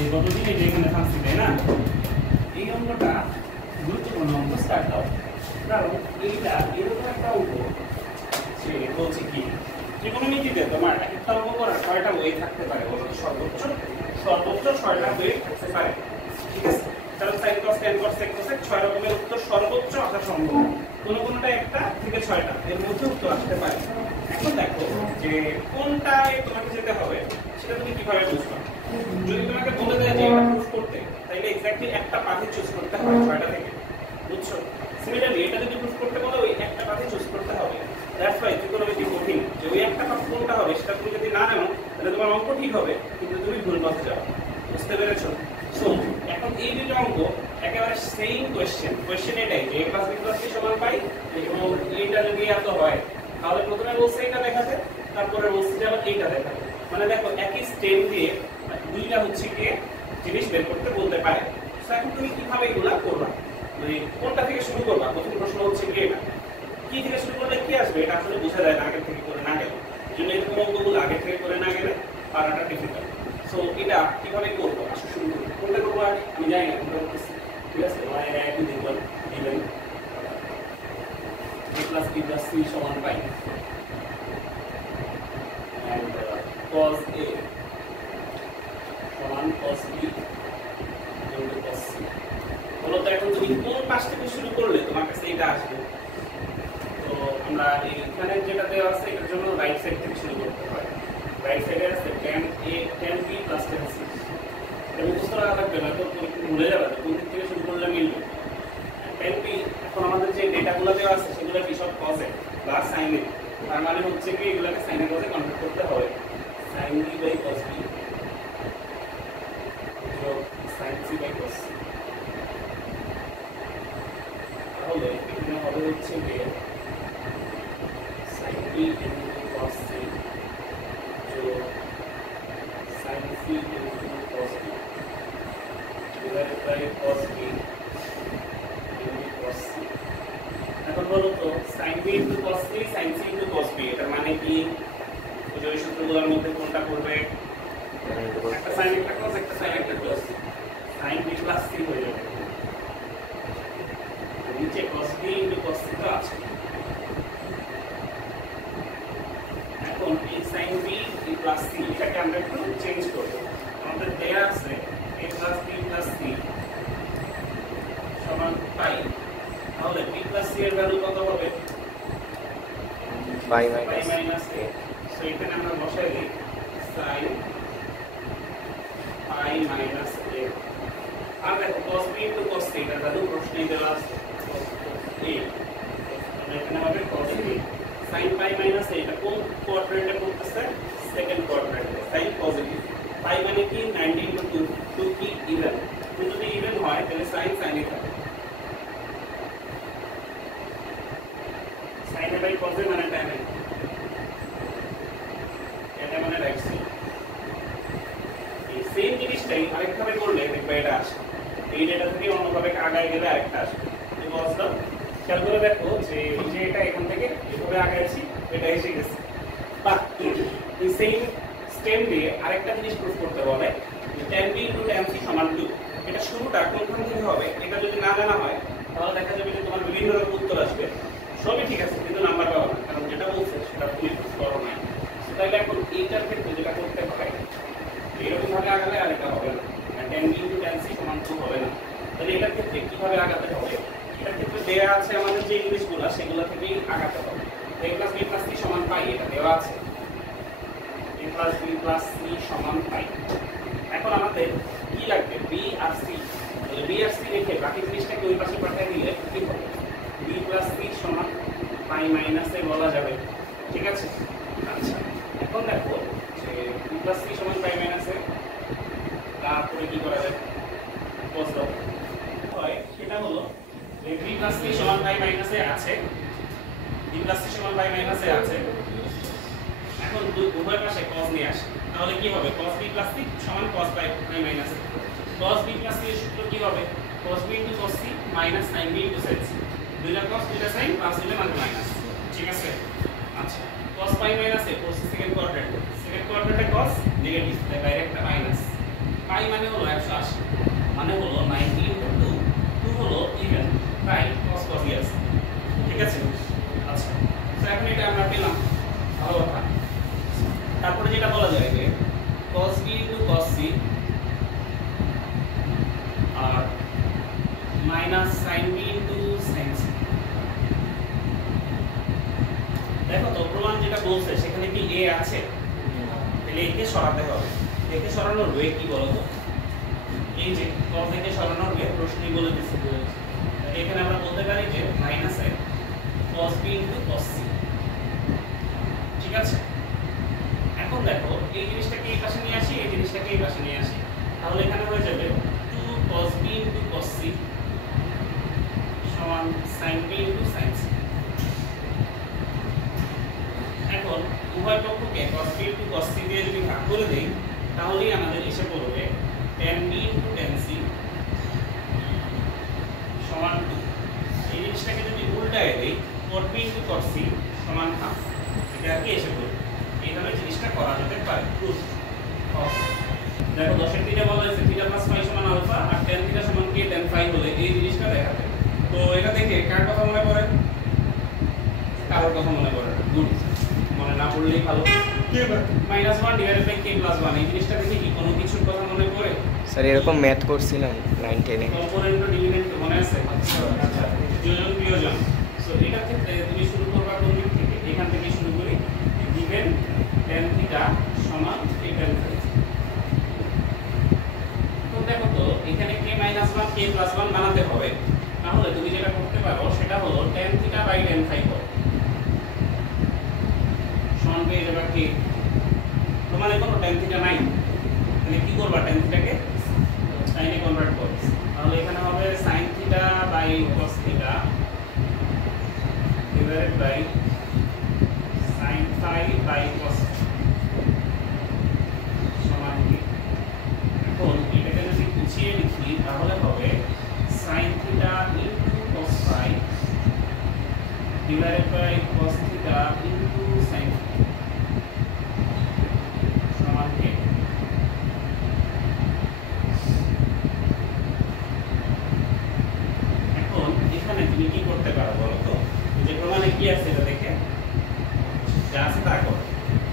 এই কতদিন এই যে এখানে থামছি তাই না? এই অঙ্কটা গুরুত্বপূর্ণ অঙ্ক স্টার্ট দাও, কারণ এইটা এরকম একটা অঙ্ক সে বলছে কি ত্রিকোণমিতিতে তোমার একটা অঙ্ক করার 6টা ওয়ে থাকতে পারে, বলো তো সর্বোচ্চ 6টা ওয়ে থাকতে পারে। ঠিক আছে, কারণ sin cos tan cos sec cosec 6 রকমের উত্তর সর্বোচ্চ আসা সম্ভব, কোনটা একটা থেকে 6টা এর মধ্যে উত্তর আসতে পারে। এখন দেখো যে কোনটায় তোমাকে যেতে হবে সেটা তুমি কিভাবে বুঝবে। যদি তোমাকে বলে দেয় যে এটা প্রুফ করতে, তাহলে এক্স্যাক্টলি একটা পাথে চুজ করতে হবে 6টা থেকে, বুঝছো? সিমিলারলি এটা যদি প্রুফ করতে বলো ওই একটা পাথে চুজ করতে হবে। দ্যাটস ওয়াই ত্রিকোণমিতি কঠিন, যে ওই একটা পাথ কোনটা হবে সেটা তুমি যদি না জানো তাহলে তোমার অঙ্ক ঠিক হবে কিন্তু তুমি ভুল পথে যাও। বুঝতে পেরেছো? সো এখন এই দুটো অঙ্ক একেবারে সেম কোশ্চেন এটাই যে a + b + c সমান পাই, এবং এইটা যদি এত হয় তাহলে প্রথমে বলছে এটা দেখাতে, তারপরে বলছে যে আবার এইটা দেখাতে। মানে দেখো একই স্টেপ দিয়ে দুইটা হচ্ছে কি জিনিস বের করতে বলতে পারে। সো এখন তুমি কিভাবে এগুলা করবা, মানে কোনটা থেকে শুরু করবা? প্রথম প্রশ্ন হচ্ছে কি এটা কি থেকে শুরু করলে কি আসবে এটা আসলে বোঝা যায় না আগে থেকে করে না গেলে। জন্য এরকম অঙ্কগুলো আগে থেকে করে না গেলে পারাটা ডিফিকাল্ট। সো এটা কিভাবে করবো আসলে শুরু করবো, কোনটা করবো আগে আমি জানি না কোনটা করতেছি। ঠিক আছে, y = given a + b + c সমান পাই and cos a সমান cos b into cos c। বলো তো এখন তুমি কোন পাশ থেকে শুরু করলে তোমার কাছে এটা আসবে? তো আমরা এখানে যেটা দেওয়া আছে এটার জন্য রাইট সাইড থেকে শুরু করতে হয়। রাইট সাইডে আছে tan a tan b + tan c। এটা মুখস্থ রাখা লাগবে না, তো তুমি ভুলে যাবে কোন দিক থেকে শুরু করলে মিলবে। tan b এখন আমাদের যে ডেটাগুলো দেওয়া আছে সেগুলো কি সব cos a plus sin a, তার মানে হচ্ছে কি এগুলোকে sin a cos a convert করতে হবে। sin b / cos b যোগ sin c / cos c, তাহলে এখানে হবে হচ্ছে যে sin b * cos c যোগ sin c * cos b divided by cos b into cos c। এখন বলো তো sin b * cos c sin c * cos b এটার মানে কি? ওই সূত্রগুলোর মধ্যে কোনটা করবে? একটা sin একটা cos একটা sin একটা cos, sin b + c হয়ে যাবে। নিচে cos b into cos c তো আছে। এখন এই sin b + c এটাকে আমরা একটু চেঞ্জ করব। আমাদের দেয়া আছে a + b + c সমান পাই, তাহলে b + c এর ভ্যালু কত হবে? পাই মাইনাস a। সো এখানে আমরা বসাই দিই sin পাই মাইনাস a। আর দেখো cos b into cos c এর ভ্যালু প্রশ্নে দেওয়া আছে a, এখানে হবে cos b sin pi minus a, এটা কোন কোয়াড্রেন্টে পড়তেছে? সেকেন্ড কোয়াড্রেন্টে। sin পজিটিভ, pi মানে কি 90 * 2, 2 কি ইভেন, যদি ইভেন হয় তাহলে sin sin এ থাকে, sin a / cos a মানে tan a, এটা মানে রাইট সাইড। এই সেম জিনিসটাই আরেকভাবে করলে দেখবে এটা আসে, এই ডেটা থেকে অন্যভাবে আগায় গেলে আরেকটা আসবে। এই বলছটা খেয়াল করে দেখো যে এটা এখান থেকে এভাবে আগাইছি, এটা এসে গেছে। বাট এই সেম স্টেপ দিয়ে আরেকটা জিনিস প্রুফ করতে বলে tan b * tan c = 2। এটা শুরুটা কোনখান থেকে হবে এটা যদি না জানা হয় তাহলে দেখা যাবে যে তোমার বিভিন্ন রকম উত্তর আসবে, সবই ঠিক আছে কিন্তু নাম্বার পাওয়া না, কারণ যেটা বলছে সেটা তুমি প্রুফ করো না। তাহলে এখন এইটার ক্ষেত্রে যেটা করতে হয় এরকম ভাবে আগালে আর এটা হবে না, tan b * tan c = 2 হবে না। তাহলে এটার ক্ষেত্রে কিভাবে আগাতে হবে? এটার ক্ষেত্রে দেয়া আছে আমাদের যে জিনিসগুলো সেগুলো থেকেই আগাতে হবে। a + b + c সমান পাই এটা দেওয়া আছে, a + b + c সমান পাই। এখন আমাদের কি লাগবে? b আর c। তাহলে b আর c রেখে বাকি জিনিসটাকে ওই পাশে পাঠিয়ে দিলে কি হবে? b + c সমান পাই মাইনাস a বলা যাবে। ঠিক আছে, আচ্ছা এখন দেখো যে b + c সমান পাই মাইনাস a, তারপরে কি করা যায়? cos হয় সেটা হলো যে b + c সমান পাই মাইনাস a আছে, b + c সমান পাই মাইনাস a আছে। এখন উভয় পাশে cos নিয়ে আসে, তাহলে কি হবে? cos b + c সমান cos pi minus a। cos b + c এর সূত্র কি হবে? cos b * cos c minus sin b * sin c। দুইটা cos দুইটা sin প্লাস দিলে মানে মাইনাস। ঠিক আছে, আচ্ছা cos pi minus a cos second quadrant, second কোয়াড্রেন্টে cos নেগেটিভ, তাই বাইরে একটা মাইনাস। পাই মানে হলো 180, মানে হলো 90 ইনটু 2, 2 হলো ইভেন পাই cos আছে, ঠিক আছে। আচ্ছা, তো এখন এটা আমরা পেলাম, ভালো কথা। তারপরে যেটা বলা যায় যে cos b into cos c আর minus sin b into sin c। দেখো তো প্রমাণ যেটা বলছে সেখানে কি a আছে? তাহলে একে সরাতে হবে। একে সরানোর ওয়ে কি বলো তো? এই যে cos থেকে সরানোর ওয়ে প্রশ্নই বলে দিচ্ছে। তাহলে এখানে আমরা বলতে পারি যে minus a cos b into cos c, ঠিক আছে। এখন দেখো এই জিনিসটাকে এই পাশে নিয়ে আসি, এই জিনিসটাকে এই পাশে নিয়ে আসি, তাহলে এখানে হয়ে যাবে 2 cos b into cos c সমান sin b into sin c। এখন উভয় পক্ষকে cos b into cos c দিয়ে যদি ভাগ করে দেই তাহলেই আমাদের এসে পড়বে tan b into tan c সমান 2। এই জিনিসটাকে যদি উল্টায় দেই cot b into cot c সমান হাফ, এটা আর কি এসে পড়বে। এইভাবে জিনিসটা করা যেতে পারে। দেখো 10 এর দিকে বলা হয়েছে থিটা প্লাস ফাই সমান আলফা আর tan থিটা সমান k tan ফাই হলে এই জিনিসটা দেখাতে। তো এটা দেখে কার কথা মনে পড়ে? কারোর কথা মনে পড়ে না, গুড, মনে না পড়লেই ভালো। -1 ডিভাইডেড বাই k প্লাস 1 এই জিনিসটা দেখে কি কোনো কিছুর কথা মনে পড়ে? স্যার এরকম ম্যাথ করছিলাম 9 10 এ। কম্পোনেন্ট ও ডিভিডেন্ড মনে আছে? আচ্ছা, যোজন বিয়োজন। সো এটা ক্ষেত্রে তুমি শুরু করবা কোন দিক থেকে? এখান থেকে শুরু করি, given tan থিটা সমান k tan ফাই। তো দেখো তো এখানে k - 1 k + 1 বানাতে হবে। তাহলে তুমি যেটা করতে পারো সেটা হলো tan theta by tan phi করো, সমান পেয়ে যাবে কি? তোমার কোনো tan থিটা নাই, তাহলে কি করবা? tan থিটাকে sin এ কনভার্ট করো। তাহলে এখানে হবে sin theta by cos theta divided by sin phi by cos সমান কি? এখন এটাকে যদি গুছিয়ে লিখি তাহলে হবে sin theta into cos phi divided by cos theta into sin সমান কি? এখন এখানে তুমি কি করতে পারো বলো তো? যে প্রমাণে কি আছে এটা দেখে যা আছে তা করো।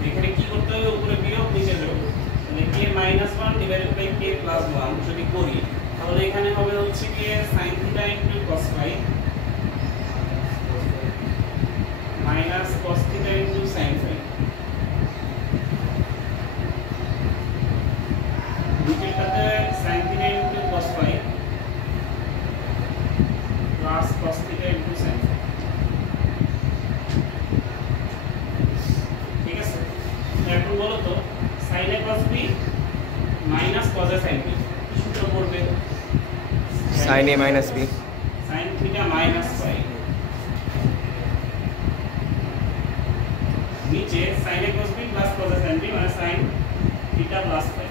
এখানে কি করতে হবে? উপরে বিয়োগ নিচে যোগ। তাহলে k - 1 divided by k plus 1 যদি করি তাহলে এখানে হবে হচ্ছে কি sin theta into cos phi minus cos theta into sin phi. নিচেরটাতে sin theta into cos phi plus cos theta into sin phi, ঠিক আছে। এখন বলো তো sin a cos b minus cos a sin b কি সূত্র পড়বে? sin a minus b sin theta minus phi, নিচে sin a cos b plus cos a sin b মানে sin থিটা প্লাস ফাই।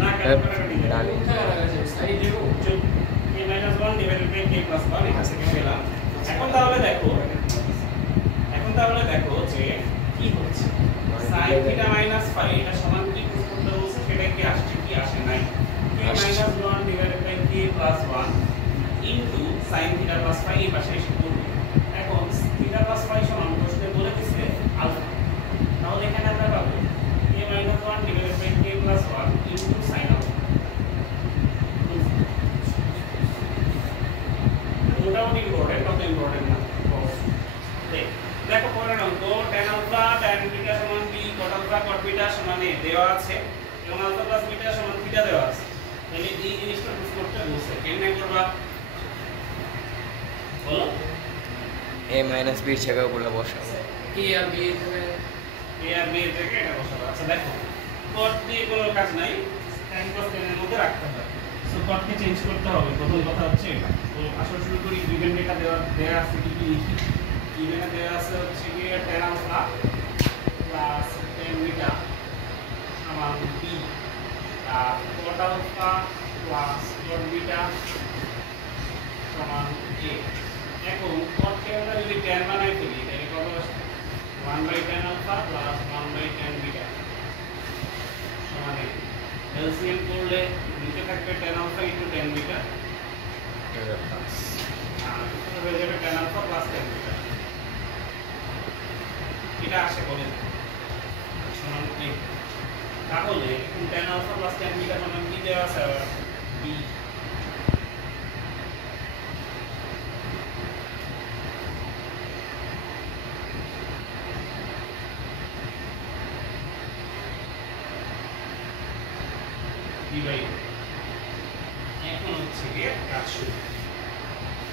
না কেন কাটাকাটি ডানে। এই যে k - 1 divided by k plus 1 এখান থেকে পেলাম। এখন তাহলে দেখো যে কি হচ্ছে sin থিটা মাইনাস ফাই এটা সমান কি প্রুফ করতে বলছে সেটা কি আসছে কি আসে নাই? k - 1 divided by k plus 1 into sin theta plus phi এই পাশে এসে পড়বে। এখন থিটা প্লাস ফাই সমান প্রশ্নে বলে দিছে আলফা, তাহলে এখানে আমরা পাবো k - 1 divided by k plus 1 into sin alpha. মোটামুটি ইম্পর্টেন্ট, কত ইম্পর্টেন্ট না? দেখো পরের অঙ্ক tan আলফা tan বিটা সমান b cot alpha cot beta সমান a দেওয়া আছে এবং আলফা প্লাস বিটা সমান থিটা দেওয়া আছে। তাহলে এই জিনিসটা প্রুফ করতে বলছে, কেমনে করবা বলো? a minus b এর জায়গায় বলে বসাবো। a আর b এর জায়গায় এটা বসাবো। আচ্ছা দেখো cot দিয়ে কোনো কাজ নাই, tan cos tan এর মধ্যে রাখতে হবে। সো cot কে চেঞ্জ করতে হবে, প্রথম কথা হচ্ছে এটা। তো আসলে শুরু করি, গিভেন ডেটা দেয়া আছে কি কি লিখি। গিভেনে দেয়া আছে হচ্ছে কি tan alpha plus tan beta সমান b আর cot alpha plus cot beta সমান a। এখন cot কে আমরা যদি tan বানাই ফেলি তাহলে কত আসবে? 1/tan alpha plus 1/tan beta LCM করলে নিচে থাকবে tan alpha into tan beta আর উপরে হয়ে যাবে tan alpha plus tan beta. এটা আসে বলে সমান কি, তাহলে tan alpha plus tan beta সমান কি দেওয়া আছে b। এখন হচ্ছে গিয়ে কাজ শুরু।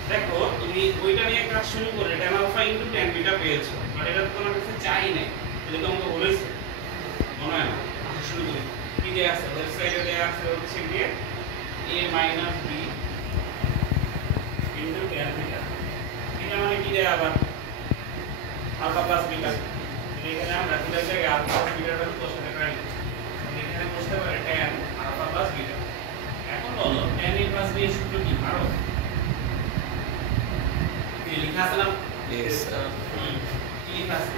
দেখো তুমি ওইটা নিয়ে কাজ শুরু করে tan alpha into tan beta পেয়েছো, বাট এটা তো তোমার কাছে চাই নাই, এটা তো আমাকে বলেছে মনে হয় না। আমরা শুরু করি, কি দেয়া আছে লেফট সাইডে দেয়া আছে হচ্ছে গিয়ে a minus b into tan beta. এটা মানে কি দেয়া আবার আলফা প্লাস বিটা। এখানে আমরা বিটার জায়গায় আলফা প্লাস বিটার ভ্যালু বসাতে পারি, এখানে বসতে পারে tan আলফা প্লাস বিটা। এখন বলো tan a প্লাস b এর সূত্র কি পারো? কি লেখা আছে না? ইয়েস কি লেখা আছে?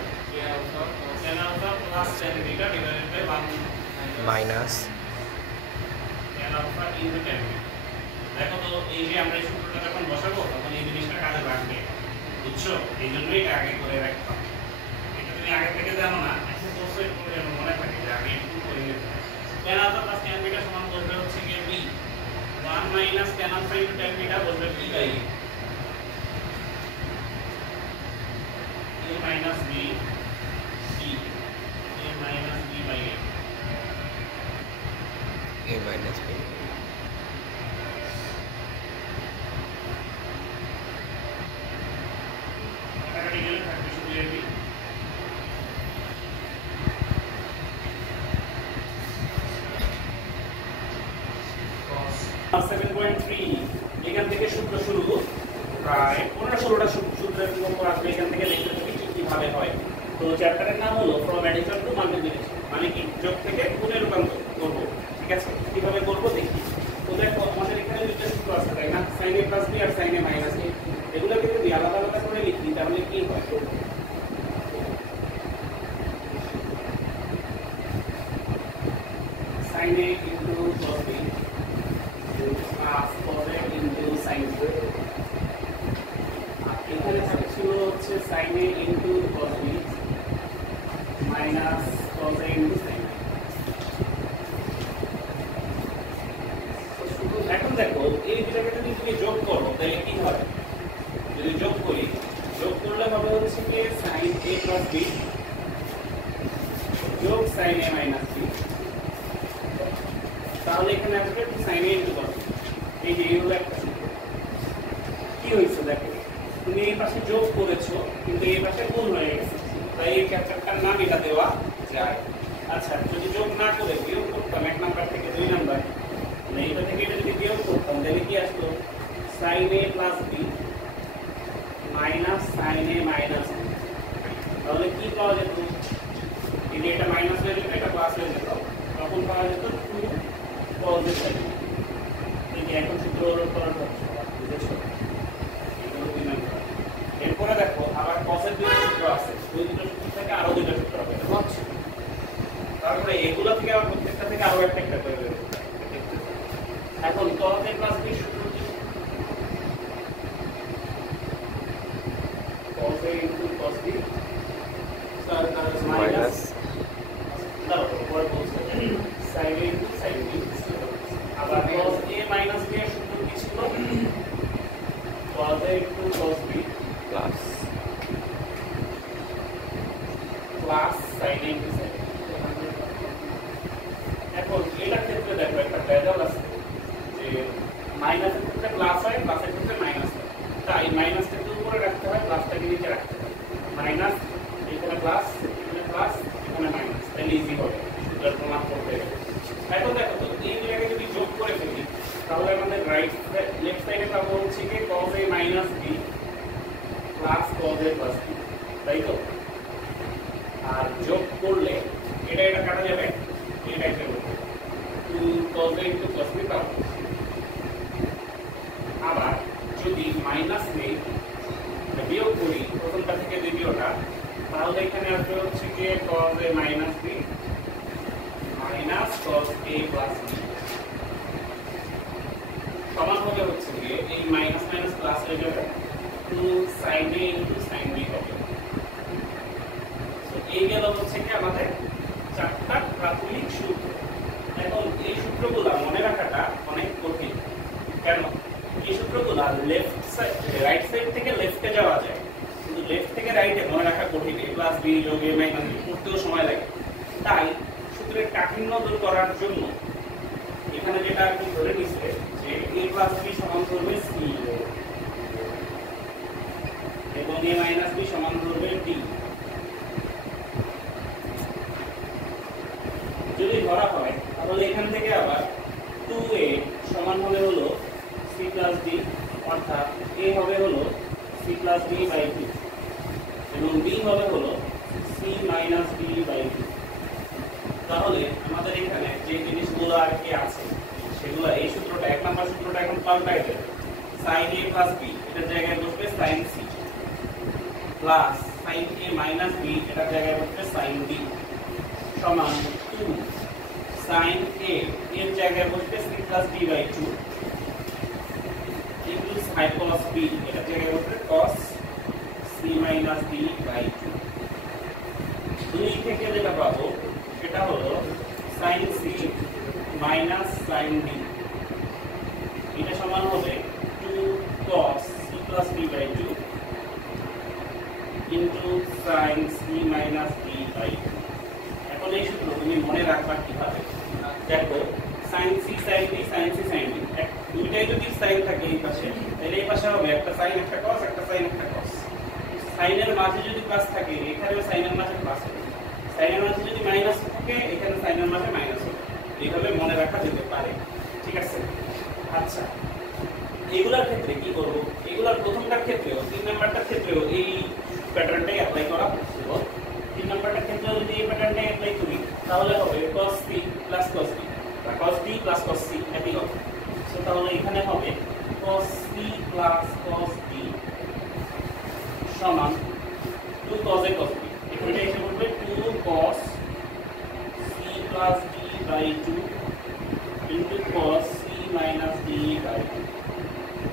tan alpha plus tan beta divided by 1 minus tan alpha into tan beta. দেখো তো এই যে আমরা এই সূত্রটা যখন বসাবো তখন এই জিনিসটা কাজে লাগবে, বুঝছো? এই জন্যই এটা আগে করে রাখতাম। এটা তুমি আগে থেকে জানো না, এখন বসে করে যেন মনে থাকে যে আগে একটু করে নিতে হবে। tan alpha plus tan beta সমান বসবে হচ্ছে গিয়ে b 1 minus tan alpha into tan beta বসবে b by a minus b a minus b by a। a minus b কাটাকাটি গেলে থাকবে শুধু a b। 7.3 এখান থেকে সূত্র শুরু, প্রায় 15-16টা সূত্রের নম্বর আসবে এখান থেকে দেখতে থাকি কিভাবে হয়। তো চ্যাপ্টারের নাম হলো ফ্রম অ্যাডিশন টু মাল্টিপ্লিকেশন, মানে কি যোগ থেকে গুণে রূপান্তর করব। ঠিক আছে, কিভাবে করব দেখি। তো দেখো আমাদের এখানে দুটো সূত্র আছে তাই না, sin a প্লাস b আর sin a মাইনাস a। এগুলোকে যদি আলাদা আলাদা করে লিখি তাহলে কি হয়? sin a into cos b plus cos a into sin b। এখানে থাকছিল হচ্ছে sin a into cos b minus cos a into sin b। এখন দেখো এই দুটাকে যদি তুমি যোগ করো তাহলে কি হবে? যদি যোগ করি, যোগ করলে হবে হচ্ছে কি sin a plus b যোগ sin a minus b। তাহলে এখানে আসবে sin a into cos b। এই যে হলো একটা সূত্র। কি হয়েছে দেখো, তুমি এই পাশে যোগ করেছো কিন্তু এই পাশে গুণ হয়ে গেছে, তাই এই চ্যাপ্টারটার নাম এটা দেওয়া যায়। আচ্ছা, যদি যোগ না করে বিয়োগ করতাম 1 নাম্বার থেকে 2 নাম্বার, মানে এটা থেকে এটা যদি বিয়োগ করতাম তাহলে কি আসতো? sin a plus b minus sin a minus b। তাহলে কি পাওয়া যেত? যদি এটা মাইনাস হয়ে যেত এটা প্লাস হয়ে যেত, তখন পাওয়া যেত 2 cos a sin a। ঠিক এখন সূত্র হলো করার বুঝেছো? এরপরে দেখো আবার cos এর দুটো সূত্র আছে, ওই দুটো সূত্র থেকে আরো দুটো সূত্র হবে, বুঝছো? তারপরে এগুলো থেকে আবার প্রত্যেকটা থেকে আরো একটা একটা করে বের করতে হবে। এখন cos a plus b সূত্র কি? cos a into cos b minus sin a into sin b। আবার cos a minus b এর সূত্র কি ছিল? cos a into cos b plus sin a into sin b। এখন এটার ক্ষেত্রে দেখো একটা ভেজাল আছে যে মাইনাসের ক্ষেত্রে প্লাস হয়, প্লাসের ক্ষেত্রে মাইনাস হয়। তাই মাইনাসটাকে উপরে রাখতে হয়, প্লাসটাকে নিচে রাখতে হয়। মাইনাস এখানে প্লাস, এখানে প্লাস, এখানে মাইনাস, তাহলে ইজি হবে সূত্রের প্রমাণ করতে গেলে। এখন দেখো তো এই দুটাকে যদি যোগ করে ফেলি তাহলে আমাদের লেফট সাইডে পাবো হচ্ছে কি cos a minus b plus cos a plus b, তাই তো? আর যোগ করলে এটা এটা কাটা যাবে, এটা একটা হবে 2 cos a into cos b পাবো। আবার যদি মাইনাস নেই বিয়োগ করি প্রথমটা থেকে দ্বিতীয়টা, তাহলে এখানে আসবে হচ্ছে কি cos a minus b minus minus cos a plus b সমান হবে হচ্ছে যে এই মাইনাস মাইনাস প্লাস হয়ে যাবে 2 sin a sin b হবে। তো এই গেল হচ্ছে কি আমাদের চারটা প্রাথমিক সূত্র। এখন এই সূত্রগুলো মনে রাখাটা অনেক কঠিন। কেন? এই সূত্রগুলো লেফট সাইড রাইট সাইড থেকে লেফটে যাওয়া যায়, কিন্তু লেফট থেকে রাইটে মনে রাখা কঠিন। a প্লাস b যোগ a মাইনাস b করতেও সময় লাগে। তাই সূত্রের কাঠিন্য দূর করার জন্য এখানে যেটা আপনি ধরে নিচ্ছে যে a প্লাস b সমান ধরবে c এবং a মাইনাস b সমান ধরবে d। যদি ধরা হয় তাহলে এখান থেকে আবার 2a সমান হবে হলো c প্লাস d, অর্থাৎ a হবে হলো c প্লাস d বাই 2 এবং b হবে হলো c মাইনাস d বাই 2। তাহলে আমাদের এখানে যে জিনিসগুলো আর কি আছে সেগুলো এই সূত্রটা এক নাম্বার সূত্রটা এখন পাল্টাই দেবে। sin a প্লাস b এটার জায়গায় বসবে sin c plus sin a minus b এটার জায়গায় বসবে sin b সমান 2 sin a এর জায়গায় বসবে c plus d by 2 into sin cos b এটার জায়গায় বসবে cos c minus d by 2। দুই থেকে যেটা পাবো সেটা হলো sin c minus sin d এটা সমান হবে 2 cos c plus d by 2 into sin c minus d by 2। এখন এই সূত্র তুমি মনে রাখবা কিভাবে? দেখো sin c sin d sin c sin d দুইটাই যদি sin থাকে এই পাশে, তাহলে এই পাশে হবে একটা sin একটা cos একটা sin একটা cos। sin এর মাঝে যদি প্লাস থাকে এখানেও sin এর মাঝে প্লাস হবে, sin এর মাঝে যদি মাইনাস থাকে এখানে sin এর মাঝে মাইনাস হবে। এইভাবে মনে রাখা যেতে পারে, ঠিক আছে? আচ্ছা, এগুলার ক্ষেত্রে কি করব? এগুলার প্রথমটার ক্ষেত্রেও 3 নাম্বারটার ক্ষেত্রেও এই প্যাটার্নটাই অ্যাপ্লাই করা পসিবল। 3 নাম্বারটার ক্ষেত্রেও যদি এই প্যাটার্নটাই অ্যাপ্লাই করি তাহলে হবে cos c plus cos b বা cos b plus cos c একই হবে। সো তাহলে এখানে হবে cos c plus cos b সমান 2 cos a cos b। এটা এসে বলবে 2 cos c plus d by 2 into cos c minus d by 2।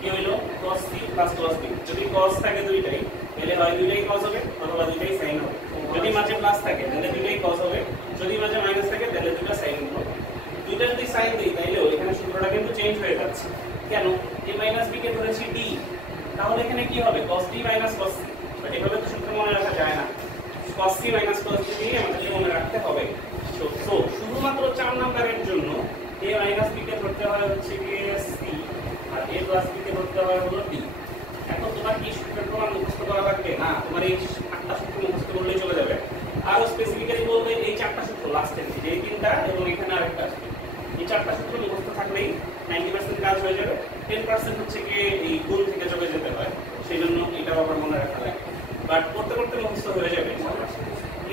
কি হইলো? cos c plus cos b। যদি cos থাকে দুইটাই তাহলে হয় দুইটাই cos হবে অথবা দুইটাই sin হবে। যদি মাঝে প্লাস থাকে তাহলে দুইটাই cos হবে, যদি মাঝে মাইনাস থাকে তাহলে দুইটা sin হবে। দুইটা যদি sin দেই তাইলেও এখানে সূত্রটা কিন্তু চেঞ্জ হয়ে যাচ্ছে। কেন? a মাইনাস b কে ধরেছি d, তাহলে এখানে কি হবে? cos d minus cos c। But এভাবে তো সূত্র মনে রাখা যায় না। cos c minus cos d দিয়ে আমাদের মনে রাখতে হবে। সো শুধুমাত্র 4 নাম্বারের জন্য a মাইনাস b কে ধরতে হয় হচ্ছে কি c আর a প্লাস b কে ধরতে হয় হলো d। এখন তোমার কি সূত্রের প্রমাণ মুখস্থ করা লাগবে না, তোমার এই 8টা সূত্র মুখস্থ করলেই চলে যাবে। আরো স্পেসিফিক্যালি বলতে এই 4টা সূত্র লাস্টের যে এই তিনটা এবং এখানে আরেকটা আসবে, এই 4টা সূত্র মুখস্থ থাকলেই 90% কাজ হয়ে যাবে। 10% হচ্ছে কি এই গুণ থেকে চলে যেতে হয়, সেজন্য এটাও আবার মনে রাখা লাগে। বাট করতে করতে মুখস্থ হয়ে যাবে।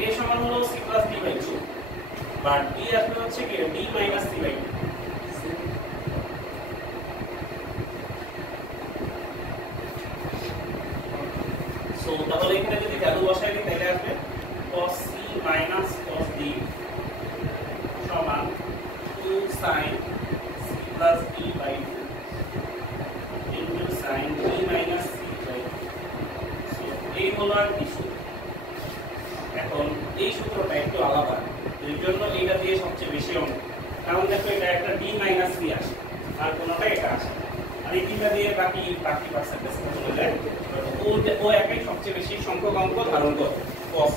a সমান হলো c plus d by 2 but d আসবে হচ্ছে কি d minus c by 2। So তাহলে এখানে যদি ভ্যালু বসাই দিই তাহলে আসবে cos c minus cos d সমান 2 sin c plus d by 2 into sin d minus c by 2। So এই হলো আর কি সূত্র। এখন এই সূত্রটা একটু আলাদা, এর জন্য এইটা দিয়ে সবচেয়ে বেশি অঙ্ক, কারণ দেখো এটা একটা d minus c আসে আর কোনটা এটা আসে, আর এই তিনটা দিয়ে বাকি পার্সেন্টেজ চলে যায়। ও একই সবচেয়ে বেশি সংখ্যক অঙ্ক ধারণ করে cos